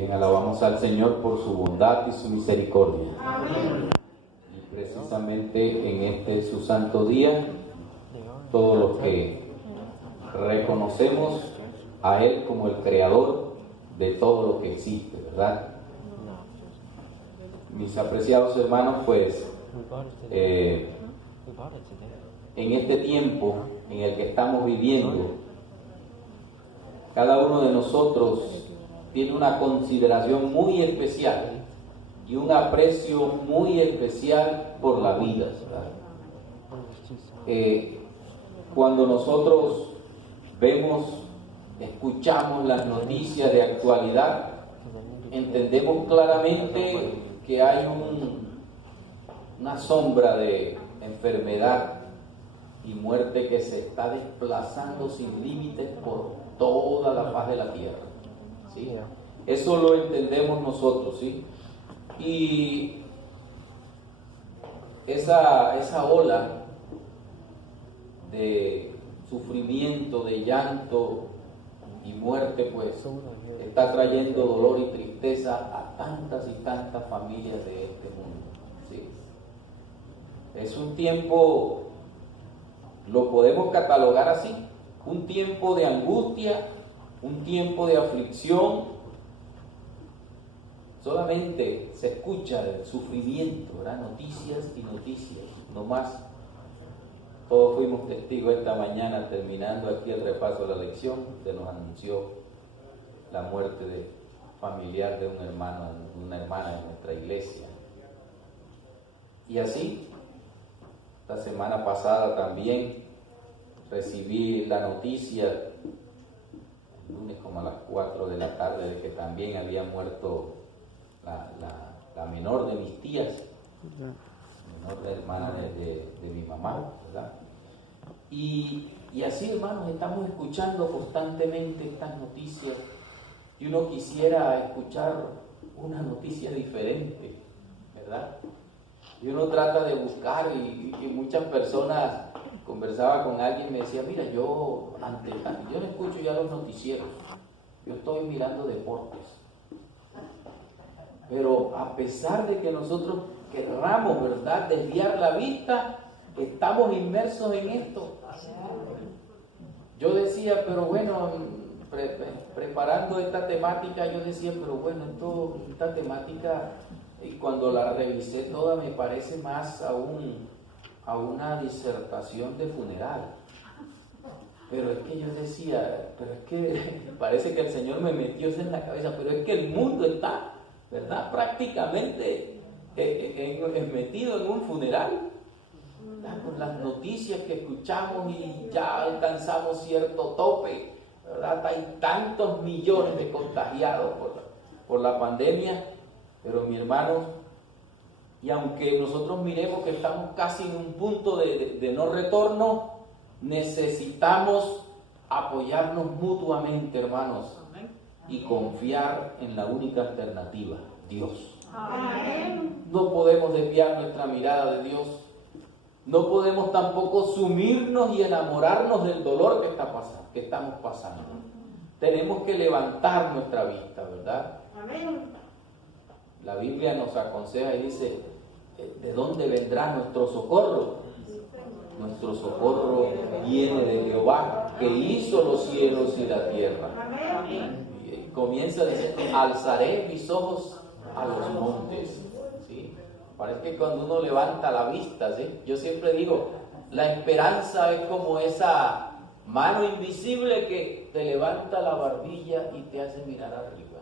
Bien, alabamos al Señor por su bondad y su misericordia. Amén. Y precisamente en este su santo día, todos los que reconocemos a Él como el creador de todo lo que existe, ¿verdad? Mis apreciados hermanos, pues en este tiempo en el que estamos viviendo, cada uno de nosotros tiene una consideración muy especial y un aprecio muy especial por la vida, ¿verdad? Cuando nosotros vemos, escuchamos las noticias de actualidad, entendemos claramente que hay una sombra de enfermedad y muerte que se está desplazando sin límites por toda la faz de la tierra, ¿sí? Eso lo entendemos nosotros, ¿sí? Y esa ola de sufrimiento, de llanto y muerte, pues está trayendo dolor y tristeza a tantas y tantas familias de este mundo, ¿sí? Es un tiempo, lo podemos catalogar así, un tiempo de angustia, un tiempo de aflicción. Solamente se escucha del sufrimiento, ¿verdad? Noticias y noticias, no más. Todos fuimos testigos esta mañana, terminando aquí el repaso de la lección, se nos anunció la muerte de familiar de un hermano, una hermana de nuestra iglesia. Y así, la semana pasada también recibí la noticia, el lunes como a las 4 de la tarde, de que también había muerto la menor de mis tías, la menor hermana de mi mamá, ¿verdad? Y así, hermanos, estamos escuchando constantemente estas noticias y uno quisiera escuchar una noticia diferente, ¿verdad? Y uno trata de buscar y muchas personas, conversaba con alguien y me decía, mira, yo no escucho ya los noticieros, yo estoy mirando deportes. Pero a pesar de que nosotros querramos, ¿verdad?, desviar la vista, estamos inmersos en esto. Yo decía, pero bueno, preparando esta temática, yo decía, pero bueno, esta temática, y cuando la revisé toda, me parece más a una disertación de funeral. Pero es que yo decía, pero es que parece que el Señor me metió eso en la cabeza, pero es que el mundo está, ¿verdad?, prácticamente metido en un funeral, ¿verdad?, por las noticias que escuchamos y ya alcanzamos cierto tope, ¿verdad? Hay tantos millones de contagiados por la pandemia, pero mi hermano, y aunque nosotros miremos que estamos casi en un punto de no retorno, necesitamos apoyarnos mutuamente, hermanos, y confiar en la única alternativa, Dios. Amén. No podemos desviar nuestra mirada de Dios. No podemos tampoco sumirnos y enamorarnos del dolor que estamos pasando. Tenemos que levantar nuestra vista, ¿verdad? Amén. La Biblia nos aconseja y dice, ¿de dónde vendrá nuestro socorro? Nuestro socorro viene de Jehová, que hizo los cielos y la tierra. Amén. Y comienza a decir, alzaré mis ojos a los montes. ¿Sí? Parece que cuando uno levanta la vista, ¿sí? Yo siempre digo, la esperanza es como esa mano invisible que te levanta la barbilla y te hace mirar arriba,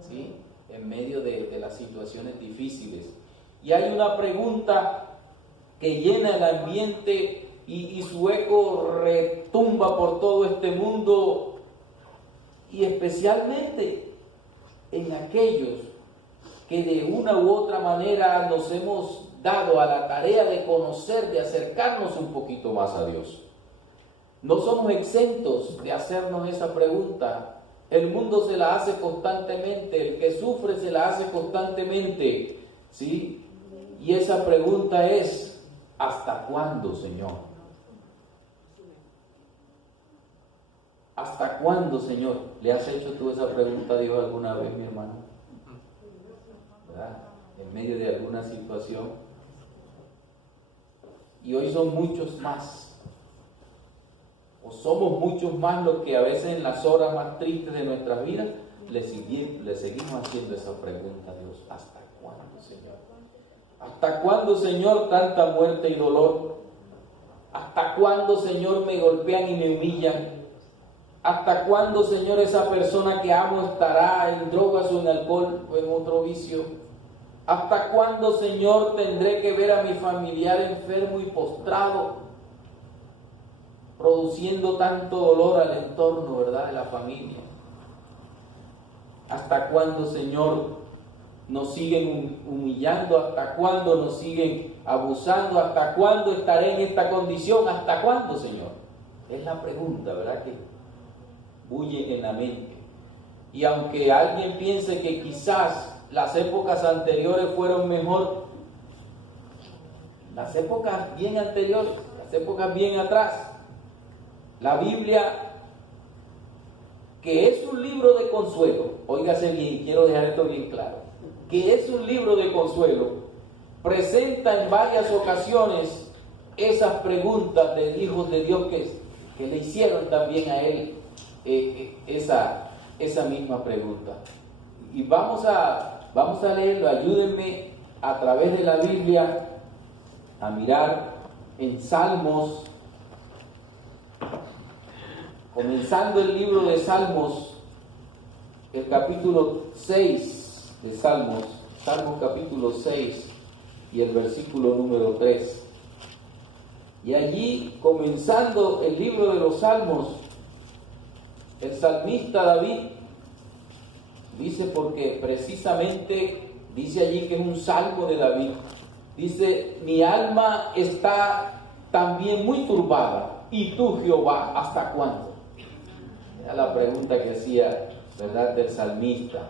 ¿sí?, en medio de las situaciones difíciles. Y hay una pregunta que llena el ambiente y su eco retumba por todo este mundo, y especialmente en aquellos que de una u otra manera nos hemos dado a la tarea de conocer, de acercarnos un poquito más a Dios. No somos exentos de hacernos esa pregunta. El mundo se la hace constantemente, el que sufre se la hace constantemente, ¿sí? Y esa pregunta es, ¿hasta cuándo, Señor? ¿Hasta ¿hasta cuándo, Señor? ¿Le has hecho tú esa pregunta a Dios alguna vez, mi hermano? ¿Verdad? En medio de alguna situación. Y hoy son muchos más. O somos muchos más los que a veces en las horas más tristes de nuestras vidas le seguimos haciendo esa pregunta a Dios. ¿Hasta cuándo, Señor? ¿Hasta cuándo, Señor, tanta muerte y dolor? ¿Hasta cuándo, Señor, me golpean y me humillan? ¿Hasta cuándo, Señor, esa persona que amo estará en drogas o en alcohol o en otro vicio? ¿Hasta cuándo, Señor, tendré que ver a mi familiar enfermo y postrado, produciendo tanto dolor al entorno, ¿verdad?, de la familia? ¿Hasta cuándo, Señor, nos siguen humillando? ¿Hasta cuándo nos siguen abusando? ¿Hasta cuándo estaré en esta condición? ¿Hasta cuándo, Señor? Es la pregunta, ¿verdad?, que bulle en la mente. Y aunque alguien piense que quizás las épocas anteriores fueron mejor, las épocas bien anteriores, las épocas bien atrás, la Biblia, que es un libro de consuelo, óigase bien, quiero dejar esto bien claro, que es un libro de consuelo, presenta en varias ocasiones esas preguntas de hijos de Dios que le hicieron también a él esa misma pregunta. Y vamos a leerlo. Ayúdenme a través de la Biblia a mirar en Salmos, comenzando el libro de Salmos, el capítulo 6 de Salmos, Salmos capítulo 6 y el versículo número 3. Y allí, comenzando el libro de los Salmos, el salmista David dice, porque precisamente dice allí que es un salmo de David, dice: mi alma está también muy turbada, y tú, Jehová, ¿hasta cuándo? Era la pregunta que hacía, ¿verdad?, del salmista,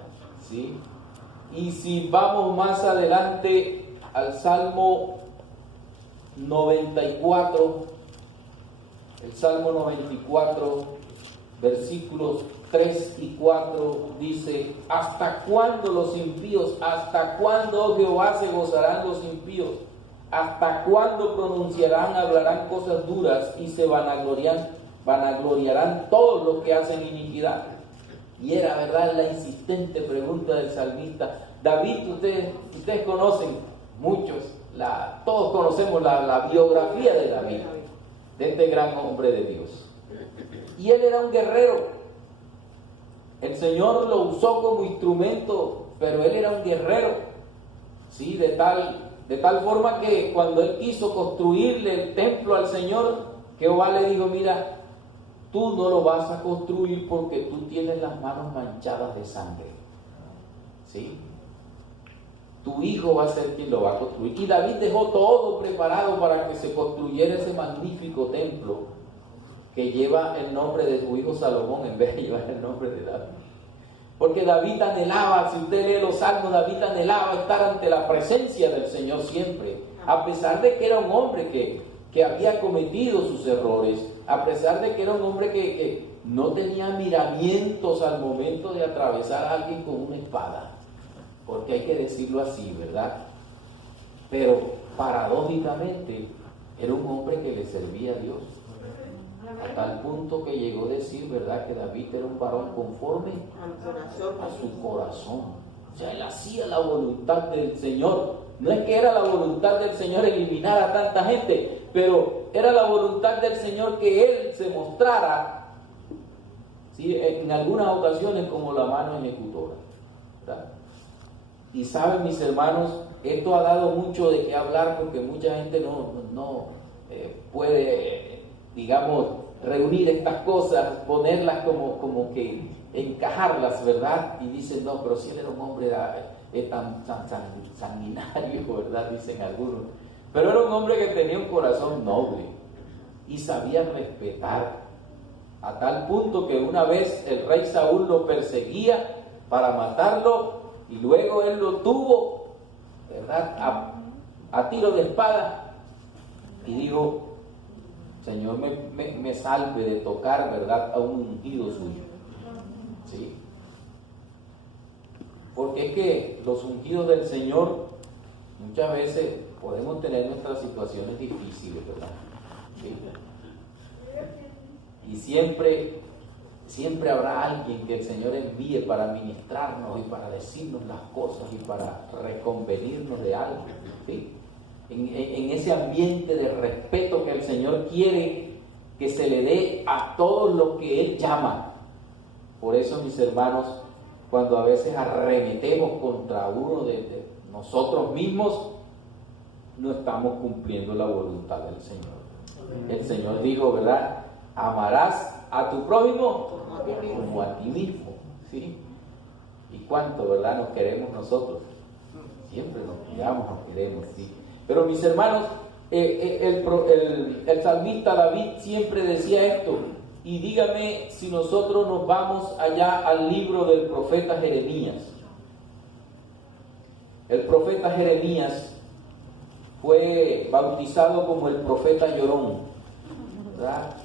¿sí? Y si vamos más adelante al Salmo 94, el Salmo 94, versículos 3 y 4, dice: ¿hasta cuándo los impíos? ¿Hasta cuándo, oh Jehová, se gozarán los impíos? ¿Hasta cuándo pronunciarán, hablarán cosas duras y se vanagloriarán todos los que hacen iniquidad? Y era, ¿verdad?, la insistente pregunta del salmista. David, ustedes conocen, todos conocemos la biografía de David, de este gran hombre de Dios. Y él era un guerrero. El Señor lo usó como instrumento, pero él era un guerrero, ¿sí? De tal forma que cuando él quiso construirle el templo al Señor, Jehová le dijo: mira, tú no lo vas a construir porque tú tienes las manos manchadas de sangre, ¿sí? Tu hijo va a ser quien lo va a construir. Y David dejó todo preparado para que se construyera ese magnífico templo que lleva el nombre de su hijo Salomón en vez de llevar el nombre de David. Porque David anhelaba, si usted lee los salmos, David anhelaba estar ante la presencia del Señor siempre, a pesar de que era un hombre que había cometido sus errores, a pesar de que era un hombre que no tenía miramientos al momento de atravesar a alguien con una espada, porque hay que decirlo así, ¿verdad? Pero paradójicamente era un hombre que le servía a Dios, a tal punto que llegó a decir, ¿verdad?, que David era un varón conforme a su corazón. O sea, él hacía la voluntad del Señor. No es que era la voluntad del Señor eliminar a tanta gente, pero era la voluntad del Señor que Él se mostrara, ¿sí?, en algunas ocasiones como la mano ejecutora, ¿verdad? Y saben, mis hermanos, esto ha dado mucho de qué hablar, porque mucha gente no puede, digamos, reunir estas cosas, ponerlas como que encajarlas, ¿verdad? Y dicen: no, pero si él era un hombre tan sanguinario, ¿verdad?, dicen algunos. Pero era un hombre que tenía un corazón noble y sabía respetar, a tal punto que una vez el rey Saúl lo perseguía para matarlo, y luego él lo tuvo, ¿verdad?, a tiro de espada, y dijo: Señor me salve de tocar, ¿verdad?, a un ungido suyo. ¿Sí? Porque es que los ungidos del Señor muchas veces podemos tener nuestras situaciones difíciles, ¿verdad? ¿Sí? Y siempre habrá alguien que el Señor envíe para ministrarnos y para decirnos las cosas y para reconvenirnos de algo, ¿sí? En ese ambiente de respeto que el Señor quiere que se le dé a todos los que Él llama. Por eso, mis hermanos, cuando a veces arremetemos contra uno de nosotros mismos, no estamos cumpliendo la voluntad del Señor. El Señor dijo, ¿verdad?, amarás a tu prójimo como a ti mismo, ¿sí? ¿Y cuánto, verdad, nos queremos nosotros? Siempre nos cuidamos, nos queremos, ¿sí? Pero mis hermanos, el salmista David siempre decía esto, y dígame si nosotros nos vamos allá al libro del profeta Jeremías. El profeta Jeremías fue bautizado como el profeta llorón, ¿verdad?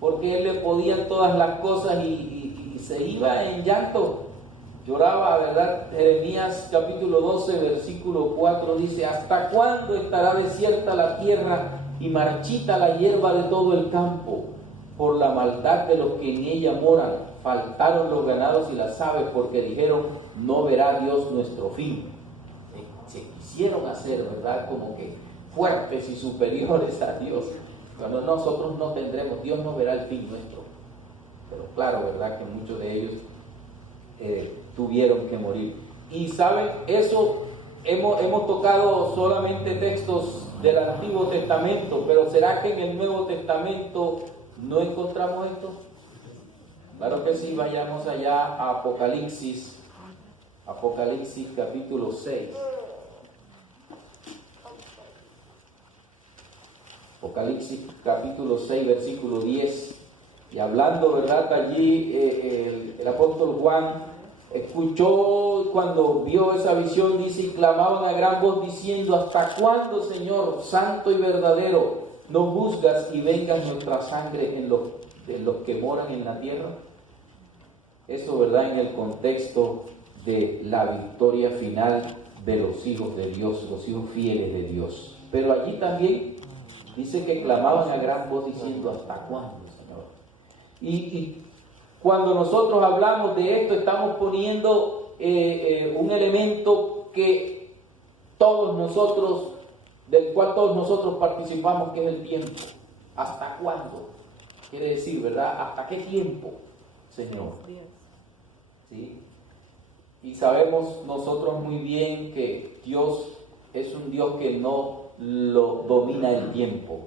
Porque él le podían todas las cosas y se iba en llanto, lloraba, ¿verdad? Jeremías capítulo 12, versículo 4 dice: ¿hasta cuándo estará desierta la tierra y marchita la hierba de todo el campo? Por la maldad de los que en ella moran, faltaron los ganados y las aves, porque dijeron: no verá Dios nuestro fin. Se quisieron hacer, ¿verdad?, como que fuertes y superiores a Dios, cuando nosotros no tendremos, Dios no verá el fin nuestro. Pero claro, ¿verdad?, que muchos de ellos tuvieron que morir. Y saben, eso hemos tocado solamente textos del Antiguo Testamento, pero ¿será que en el Nuevo Testamento no encontramos esto? Claro que sí. Vayamos allá a Apocalipsis capítulo 6. Apocalipsis capítulo 6, versículo 10. Y hablando, ¿verdad?, allí el apóstol Juan escuchó cuando vio esa visión, dice: y clamaban a gran voz diciendo: ¿hasta cuándo, Señor, santo y verdadero, no juzgas y vengas nuestra sangre en los que moran en la tierra? Eso, ¿verdad?, en el contexto de la victoria final de los hijos de Dios, los hijos fieles de Dios. Pero allí también dice que clamaban a gran voz diciendo: ¿hasta cuándo, Señor? Y cuando nosotros hablamos de esto, estamos poniendo un elemento que del cual todos nosotros participamos, que es el tiempo. ¿Hasta cuándo? Quiere decir, ¿verdad?, ¿hasta qué tiempo, Señor? ¿Sí? Y sabemos nosotros muy bien que Dios es un Dios que no lo domina el tiempo,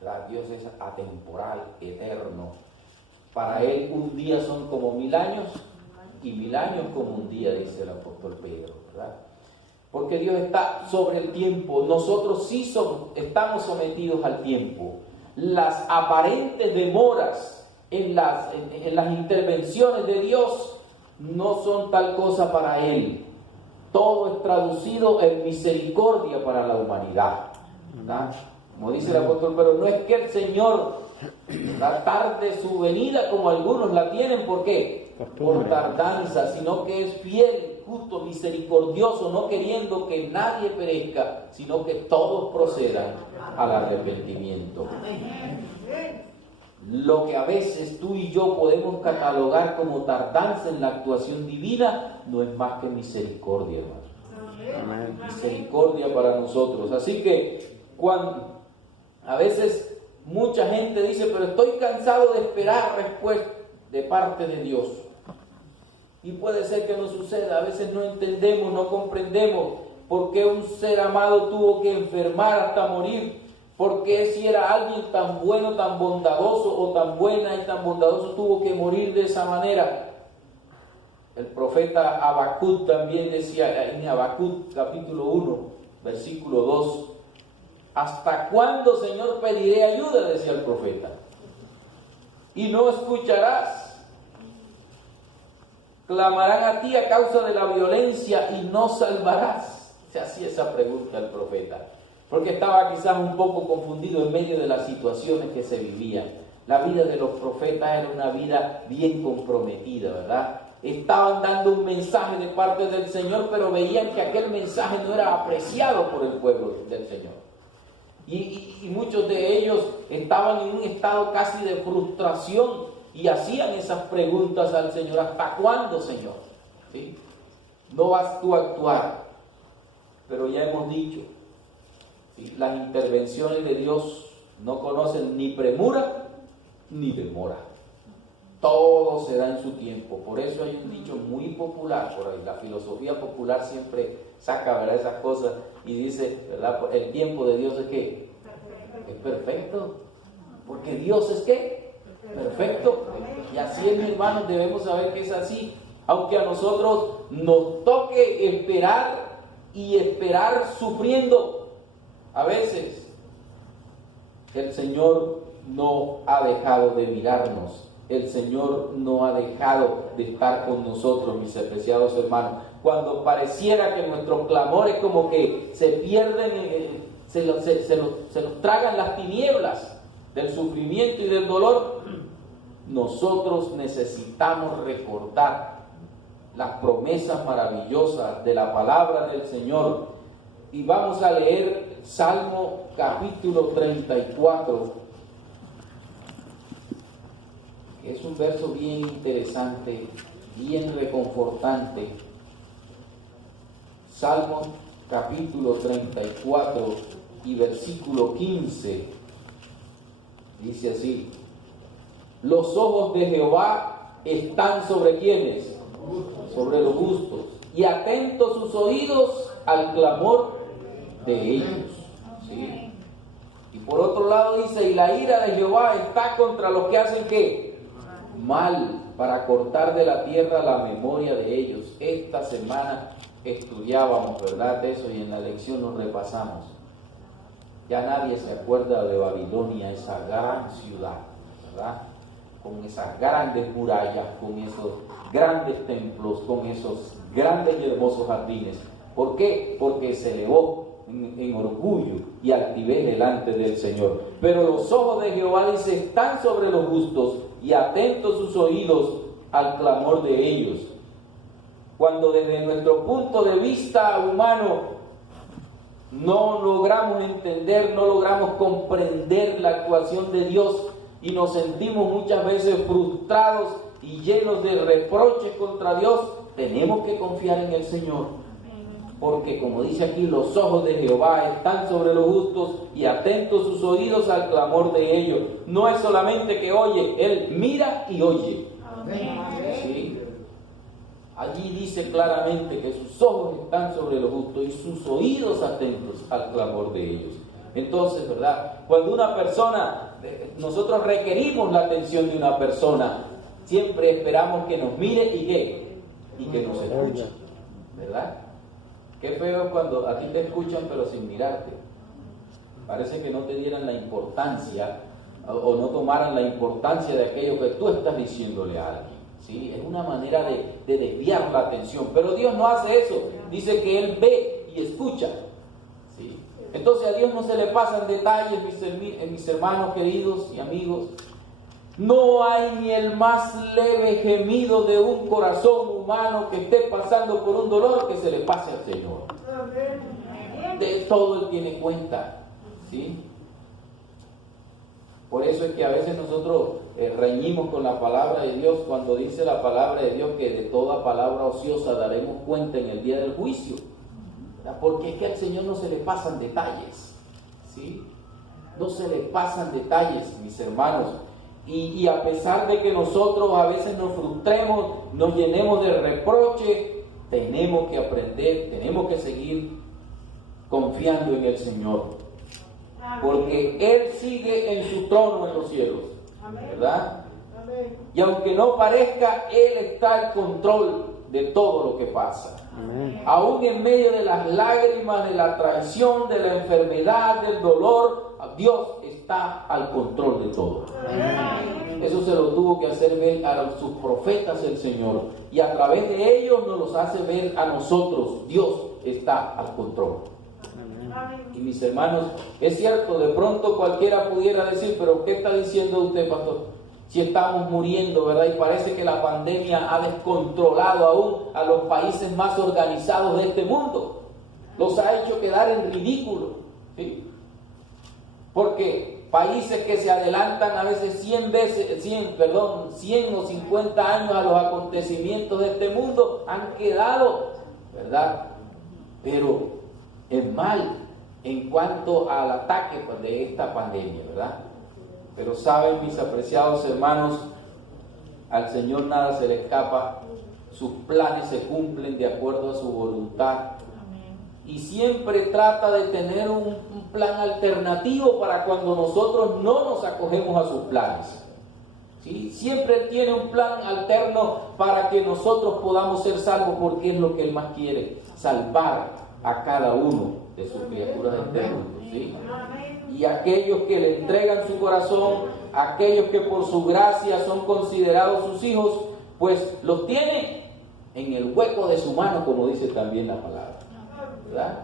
¿verdad? Dios es atemporal, eterno. Para Él un día son como 1000 años y 1000 años como un día, dice el apóstol Pedro, ¿verdad? Porque Dios está sobre el tiempo. Nosotros sí estamos sometidos al tiempo. Las aparentes demoras en las intervenciones de Dios no son tal cosa para Él. Todo es traducido en misericordia para la humanidad, ¿verdad? Como dice el apóstol, pero no es que el Señor tarde su venida como algunos la tienen. ¿Por qué? Por tardanza, sino que es fiel, justo, misericordioso, no queriendo que nadie perezca, sino que todos procedan al arrepentimiento. Lo que a veces tú y yo podemos catalogar como tardanza en la actuación divina, no es más que misericordia, hermano. Misericordia para nosotros. Así que cuando a veces mucha gente dice: pero estoy cansado de esperar respuesta de parte de Dios. Y puede ser que no suceda. A veces no entendemos, no comprendemos por qué un ser amado tuvo que enfermar hasta morir. ¿Por qué, si era alguien tan bueno, tan bondadoso, o tan buena y tan bondadoso, tuvo que morir de esa manera? El profeta Habacuc también decía en Habacuc capítulo 1, versículo 2: ¿hasta cuándo, Señor, pediré ayuda?, decía el profeta, y no escucharás. Clamarán a ti a causa de la violencia y no salvarás. Se hacía esa pregunta el profeta. porque estaba quizás un poco confundido en medio de las situaciones que se vivían. La vida de los profetas era una vida bien comprometida, ¿verdad? Estaban dando un mensaje de parte del Señor, pero veían que aquel mensaje no era apreciado por el pueblo del Señor. Y muchos de ellos estaban en un estado casi de frustración y hacían esas preguntas al Señor: ¿hasta cuándo, Señor? ¿Sí? No vas tú a actuar. Pero ya hemos dicho, ¿sí?, las intervenciones de Dios no conocen ni premura ni demora. Todo se da en su tiempo. Por eso hay un dicho muy popular por ahí. La filosofía popular siempre saca, ¿verdad?, esas cosas y dice, ¿verdad?, el tiempo de Dios es ¿qué? Es perfecto. Porque Dios es ¿qué? Perfecto. Y así es, mi hermano, debemos saber que es así. Aunque a nosotros nos toque esperar y esperar sufriendo, a veces el Señor no ha dejado de mirarnos. El Señor no ha dejado de estar con nosotros, mis apreciados hermanos. Cuando pareciera que nuestros clamores como que se pierden, se los tragan las tinieblas del sufrimiento y del dolor, nosotros necesitamos recordar las promesas maravillosas de la palabra del Señor. Y vamos a leer Salmo capítulo 34. Es un verso bien interesante, bien reconfortante. Salmo capítulo 34 y versículo 15. Dice así: los ojos de Jehová están sobre ¿quiénes? Sobre los justos, y atentos sus oídos al clamor de ellos. ¿Sí? Y por otro lado dice: y la ira de Jehová está contra los que hacen ¿qué? Mal, para cortar de la tierra la memoria de ellos. Esta semana estudiábamos, ¿verdad?, de eso, y en la lección nos repasamos. Ya nadie se acuerda de Babilonia, esa gran ciudad, ¿verdad?, con esas grandes murallas, con esos grandes templos, con esos grandes y hermosos jardines. ¿Por qué? Porque se elevó en orgullo y altivez delante del Señor. Pero los ojos de Jehová, dice, están sobre los justos, y atentos sus oídos al clamor de ellos. Cuando desde nuestro punto de vista humano no logramos entender, no logramos comprender la actuación de Dios y nos sentimos muchas veces frustrados y llenos de reproches contra Dios, tenemos que confiar en el Señor. Porque como dice aquí, los ojos de Jehová están sobre los justos y atentos sus oídos al clamor de ellos. No es solamente que oye, Él mira y oye. ¿Sí? Allí dice claramente que sus ojos están sobre los justos y sus oídos atentos al clamor de ellos. Entonces, ¿verdad?, cuando una persona, nosotros requerimos la atención de una persona, siempre esperamos que nos mire y que nos escuche, ¿verdad? Qué feo es cuando a ti te escuchan pero sin mirarte. Parece que no te dieran la importancia o no tomaran la importancia de aquello que tú estás diciéndole a alguien. ¿Sí? Es una manera de desviar la atención. Pero Dios no hace eso. Dice que Él ve y escucha. ¿Sí? Entonces a Dios no se le pasan detalles, mis hermanos queridos y amigos. No hay ni el más leve gemido de un corazón humano que esté pasando por un dolor que se le pase al Señor. De todo Él tiene cuenta, ¿sí? Por eso es que a veces nosotros reñimos con la palabra de Dios cuando dice la palabra de Dios que de toda palabra ociosa daremos cuenta en el día del juicio, ¿verdad? Porque es que al Señor no se le pasan detalles, ¿sí? No se le pasan detalles, mis hermanos. Y a pesar de que nosotros a veces nos frustremos, nos llenemos de reproche, tenemos que aprender, tenemos que seguir confiando en el Señor. Porque Él sigue en su trono en los cielos, ¿verdad? Y aunque no parezca, Él está al control de todo lo que pasa. Aún en medio de las lágrimas, de la traición, de la enfermedad, del dolor, Dios está al control de todo. Eso se lo tuvo que hacer ver a sus profetas el Señor, y a través de ellos nos los hace ver a nosotros. Dios está al control. Y mis hermanos, es cierto, de pronto cualquiera pudiera decir, pero ¿qué está diciendo usted, pastor? Si estamos muriendo, ¿verdad? Y parece que la pandemia ha descontrolado aún a los países más organizados de este mundo. Los ha hecho quedar en ridículo, ¿sí? Porque países que se adelantan a veces 100 o 50 años a los acontecimientos de este mundo han quedado, ¿verdad? Pero en mal en cuanto al ataque de esta pandemia, ¿verdad? Pero saben, mis apreciados hermanos, al Señor nada se le escapa, sus planes se cumplen de acuerdo a su voluntad. Y siempre trata de tener un plan alternativo para cuando nosotros no nos acogemos a sus planes. ¿Sí? Siempre Él tiene un plan alterno para que nosotros podamos ser salvos, porque es lo que Él más quiere, salvar a cada uno de sus criaturas de este mundo. ¿Sí? Y aquellos que le entregan su corazón, aquellos que por su gracia son considerados sus hijos, pues los tiene en el hueco de su mano, como dice también la palabra. ¿Verdad?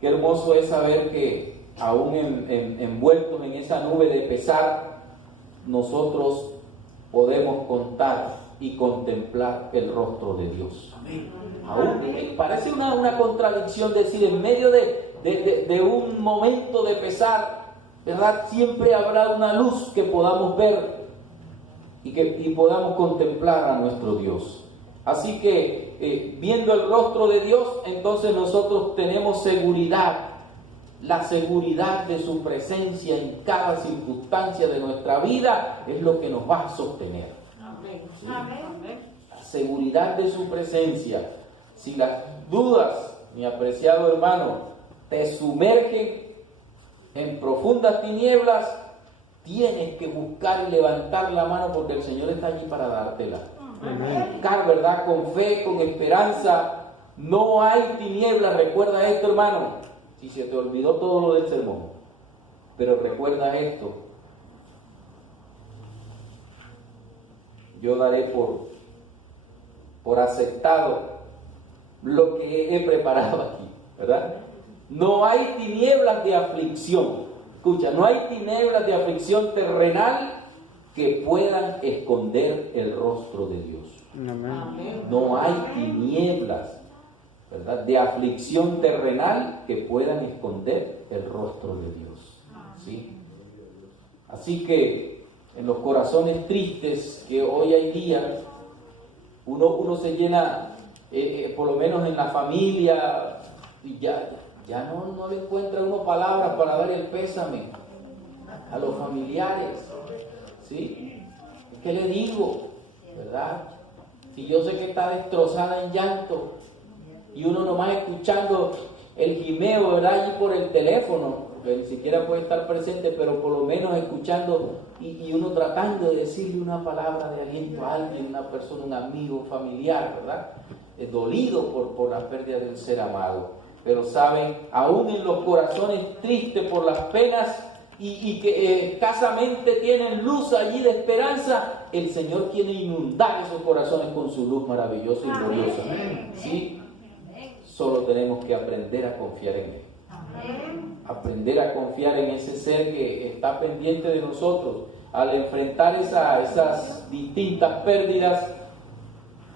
Qué hermoso es saber que aún envueltos en esa nube de pesar, nosotros podemos contar y contemplar el rostro de Dios. Aún parece una contradicción decir, en medio de un momento de pesar, ¿verdad? Siempre habrá una luz que podamos ver y podamos contemplar a nuestro Dios. Así que viendo el rostro de Dios, entonces nosotros tenemos seguridad, la seguridad de su presencia en cada circunstancia de nuestra vida es lo que nos va a sostener. ¿Sí? La seguridad de su presencia. Si las dudas, mi apreciado hermano, te sumergen en profundas tinieblas, tienes que buscar y levantar la mano, porque el Señor está allí para dártela. Buscar, ¿verdad? Con fe, con esperanza. No hay tinieblas. Recuerda esto, hermano. Si se te olvidó todo lo del sermón, pero recuerda esto: yo daré por aceptado lo que he preparado aquí, ¿verdad? No hay tinieblas de aflicción. Escucha, no hay tinieblas de aflicción terrenal que puedan esconder el rostro de Dios. Amén. No hay tinieblas, ¿verdad?, de aflicción terrenal que puedan esconder el rostro de Dios. ¿Sí? Así que en los corazones tristes que hoy hay día, uno se llena, por lo menos en la familia, y ya no le encuentra uno palabras para dar el pésame a los familiares. ¿Sí? ¿Qué le digo? ¿Verdad? Si yo sé que está destrozada en llanto y uno nomás escuchando el gimeo, ¿verdad?, allí por el teléfono, que ni siquiera puede estar presente, pero por lo menos escuchando y uno tratando de decirle una palabra de aliento a alguien, una persona, un amigo, un familiar, ¿verdad? Dolido por la pérdida del ser amado. Pero saben, aún en los corazones tristes por las penas y que escasamente tienen luz allí de esperanza, el Señor quiere inundar esos corazones con su luz maravillosa y gloriosa. ¿Sí? Solo tenemos que aprender a confiar en Él. Aprender a confiar en ese ser que está pendiente de nosotros. Al enfrentar esas distintas pérdidas,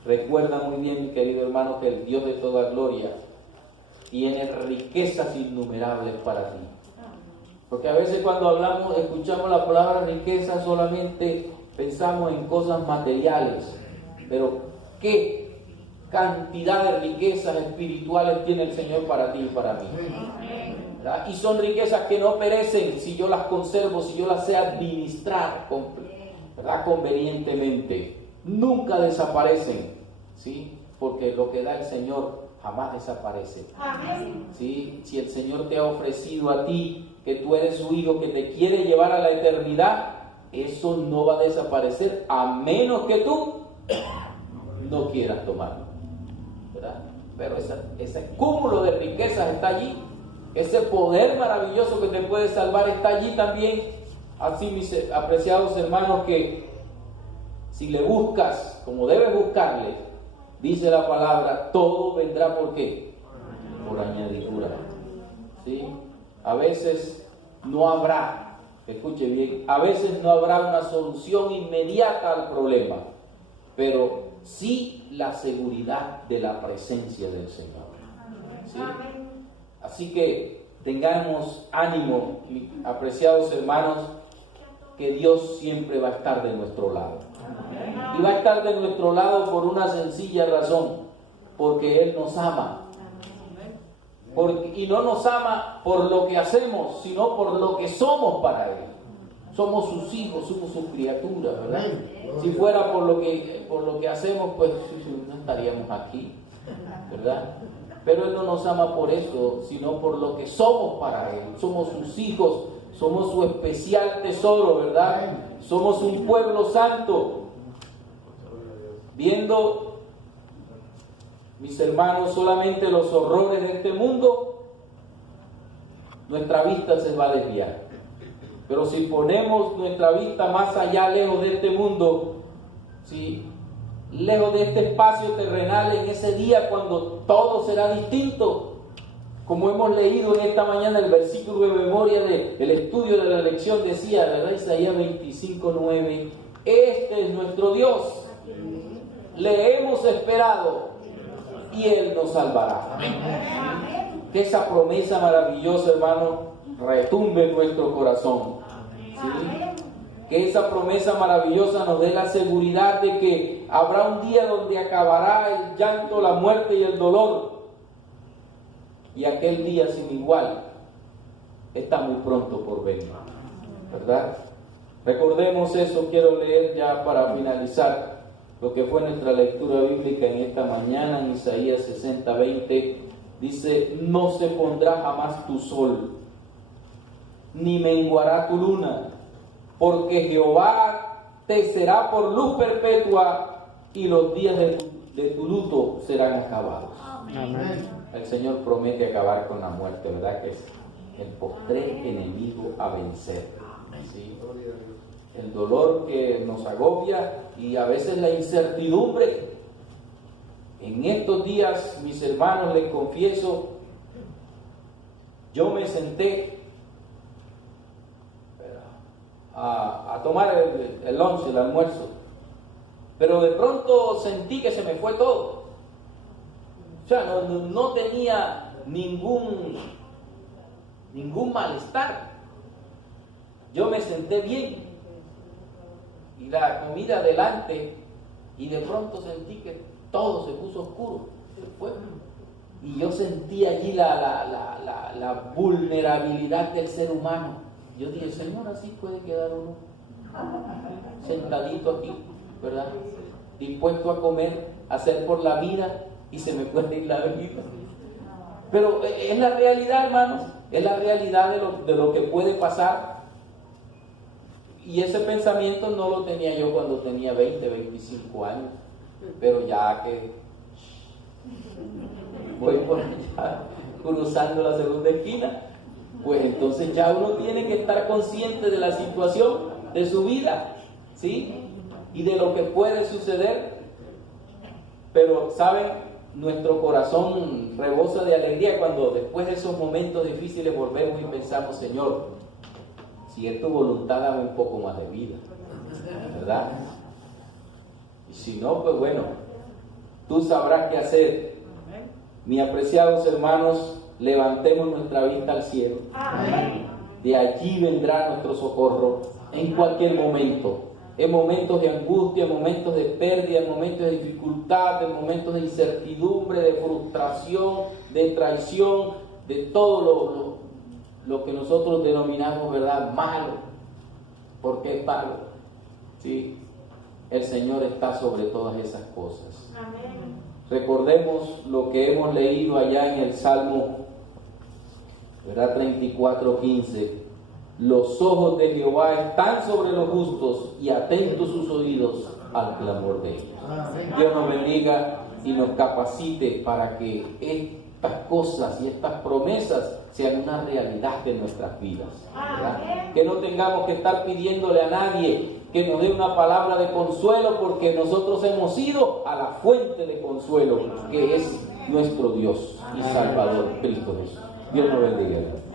recuerda muy bien, mi querido hermano, que el Dios de toda gloria tiene riquezas innumerables para ti. Porque a veces cuando escuchamos la palabra riqueza, solamente pensamos en cosas materiales. Pero ¿qué cantidad de riquezas espirituales tiene el Señor para ti y para mí? ¿Verdad? Y son riquezas que no perecen si yo las conservo, si yo las sé administrar, ¿verdad?, convenientemente. Nunca desaparecen, ¿sí? Porque lo que da el Señor jamás desaparece. ¿Sí? Si el Señor te ha ofrecido a ti, que tú eres su hijo, que te quiere llevar a la eternidad, eso no va a desaparecer a menos que tú no quieras tomarlo, ¿verdad? Pero ese cúmulo de riquezas está allí, ese poder maravilloso que te puede salvar está allí también. Así, mis apreciados hermanos, que si le buscas como debes buscarle, dice la palabra, todo vendrá ¿por qué? Por añadidura. ¿sí? A veces no habrá, escuche bien, a veces no habrá una solución inmediata al problema, pero sí la seguridad de la presencia del Señor, ¿sí? Así que tengamos ánimo, apreciados hermanos, que Dios siempre va a estar de nuestro lado. Y va a estar de nuestro lado por una sencilla razón, porque Él nos ama. Y no nos ama por lo que hacemos, sino por lo que somos para Él. Somos sus hijos, somos sus criaturas, ¿verdad? Si fuera por lo que hacemos, pues no estaríamos aquí, ¿verdad? Pero Él no nos ama por eso, sino por lo que somos para Él. Somos sus hijos, somos su especial tesoro, ¿verdad? Somos un pueblo santo. Viendo, mis hermanos, solamente los horrores de este mundo, nuestra vista se va a desviar. Pero si ponemos nuestra vista más allá, lejos de este mundo, ¿sí?, lejos de este espacio terrenal, en ese día cuando todo será distinto, como hemos leído en esta mañana el versículo de memoria del estudio de la lección, decía, ¿verdad? Isaías 25:9, este es nuestro Dios, le hemos esperado y Él nos salvará. Que esa promesa maravillosa, hermano, retumbe en nuestro corazón, ¿sí? Que esa promesa maravillosa nos dé la seguridad de que habrá un día donde acabará el llanto, la muerte y el dolor. Y aquel día sin igual está muy pronto por venir, ¿verdad? Recordemos eso. Quiero leer ya para finalizar lo que fue nuestra lectura bíblica en esta mañana, en Isaías 60:20. Dice: no se pondrá jamás tu sol, ni menguará tu luna, porque Jehová te será por luz perpetua y los días de tu luto serán acabados. Amén. El Señor promete acabar con la muerte, ¿verdad? Que es el postrer enemigo a vencer, ¿sí? El dolor que nos agobia y a veces la incertidumbre. En estos días, mis hermanos, les confieso, yo me senté a tomar el lunch, el almuerzo, pero de pronto sentí que se me fue todo. O sea, no tenía ningún malestar. Yo me senté bien y la comida adelante, y de pronto sentí que todo se puso oscuro, se fue. Y yo sentí allí la vulnerabilidad del ser humano. Yo dije: Señor, así puede quedar uno sentadito aquí, ¿verdad? Dispuesto a comer, a hacer por la vida, y se me puede ir la vida. Pero es la realidad, hermanos, es la realidad de lo que puede pasar. Y ese pensamiento no lo tenía yo cuando tenía 20, 25 años, pero ya que voy por allá cruzando la segunda esquina, pues entonces ya uno tiene que estar consciente de la situación de su vida, ¿sí? Y de lo que puede suceder. Pero, ¿saben? Nuestro corazón rebosa de alegría cuando después de esos momentos difíciles volvemos y pensamos: Señor, si es tu voluntad, dame un poco más de vida, ¿verdad? Y si no, pues bueno, tú sabrás qué hacer. Mis apreciados hermanos, levantemos nuestra vista al cielo. Amén. De allí vendrá nuestro socorro en cualquier momento. En momentos de angustia, en momentos de pérdida, en momentos de dificultad, en momentos de incertidumbre, de frustración, de traición, de todo lo que nosotros denominamos, ¿verdad?, malo. ¿Por qué es malo? ¿Sí? El Señor está sobre todas esas cosas. Amén. Recordemos lo que hemos leído allá en el Salmo, ¿verdad?, 34:15. Los ojos de Jehová están sobre los justos y atentos sus oídos al clamor de ellos. Dios nos bendiga y nos capacite para que estas cosas y estas promesas sean una realidad de nuestras vidas, ¿verdad? Que no tengamos que estar pidiéndole a nadie que nos dé una palabra de consuelo, porque nosotros hemos ido a la fuente de consuelo, que es nuestro Dios y Salvador, Cristo Jesús. Dios nos bendiga.